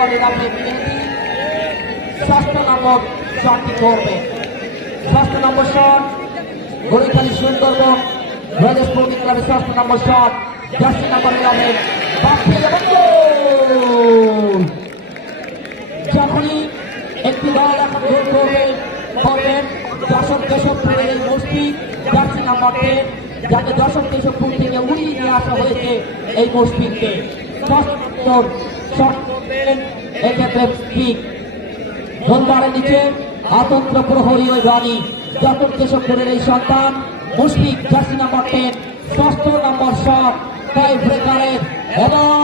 করে আপনি ষষ্ঠ নম্বর শটটি করবে। ষষ্ঠ নম্বর শট গরিখালী সুন্দরবন রয়্যাল স্পোর্টিং ক্লাবের ষষ্ঠ নম্বর শট, জার্সি নাম্বার 11 বাপ্পি এবং গোল। যখনই একটি দল এখন গোল করবে করবেন দশক দেশপ্রেমের এই মুশফিক জার্সি নাম্বার 10, যাকে দশক দেশপ্রেম থেকে উড়িয়ে নিয়ে আসা হয়েছে এই মুশফিককে। এক্ষেত্রে গোলবারের নিচে আতন্ত্র প্রহরী ওই রানী দশক দেশপ্রেমের এই সন্তান মুশফিক জার্সি নাম্বার 10, ষষ্ঠ নম্বর শট টাই ব্রেকারের এবং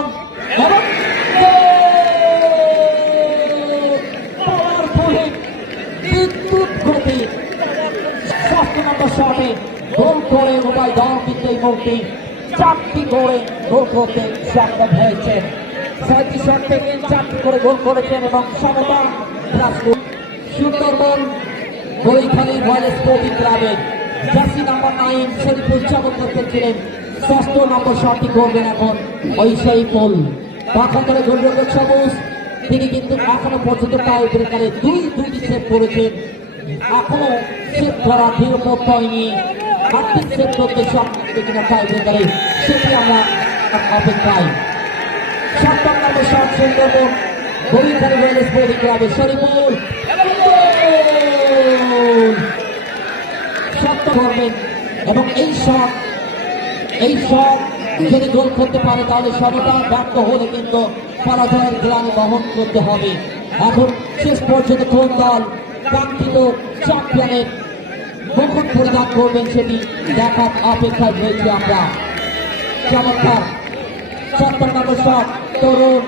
বিদ্যুৎ গতি ষষ্ঠ নম্বর শটে গোল করে উভয় দল কিন্তু এই মুহূর্তে 4টি করে গোল করতে সক্ষম হয়েছে। 6টি শট থেকে 4টি করে গোল করেছেন এবং সমতা সুন্দরবন বরিখালী রয়্যাল স্পোর্টিং ক্লাবের জার্সি নাম্বার 9 শরীফুল চমৎকার খেলছিলেন। ষষ্ঠ নম্বর শটটি করবেন এখন ওই শরীফুল। পাখান্তরে গোলরক্ষক সবুজ তিনি কিন্তু এখনো পর্যন্ত টাই ব্রেকারে দুইটি সেভ করেছেন। এখনো সেভ করা ধীরপথ হয়নি, আর্থিক সেভ করতে সক্ষম কিনা টাই ব্রেকারে সেটি আমরা অপেক্ষায়। 7 নম্বর শট সুন্দরবন বরিখালী রয়্যাল স্পোর্টিং ক্লাবের শরীফুল করবেন এবং এই শট যদি গোল করতে পারে তাহলে সমতা ব্যর্থ হলে কিন্তু পরাজয়ের গ্লানি বহন করতে হবে। এখন শেষ পর্যন্ত কোন দল কাঙ্ক্ষিত চ্যাম্পিয়নের মুকুট পরিধান করবেন সেটি দেখার অপেক্ষায় রয়েছে আমরা। চমৎকার 7 নম্বর শট তরুণ